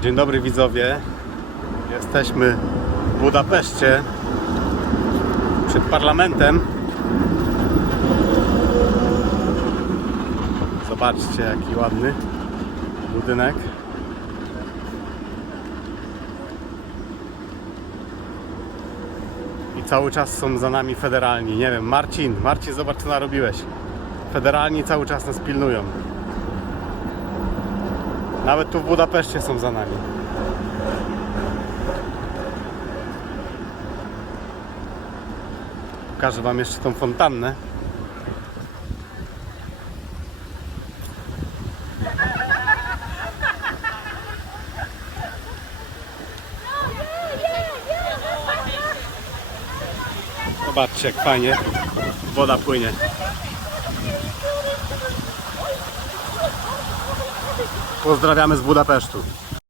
Dzień dobry widzowie. Jesteśmy w Budapeszcie przed parlamentem. Zobaczcie jaki ładny budynek. I cały czas są za nami federalni. Nie wiem, Marcin, Marcin, zobacz co narobiłeś. Federalni cały czas nas pilnują. Nawet tu w Budapeszcie są za nami. Pokażę Wam jeszcze tą fontannę. Zobaczcie jak fajnie woda płynie. Pozdrawiamy z Budapesztu.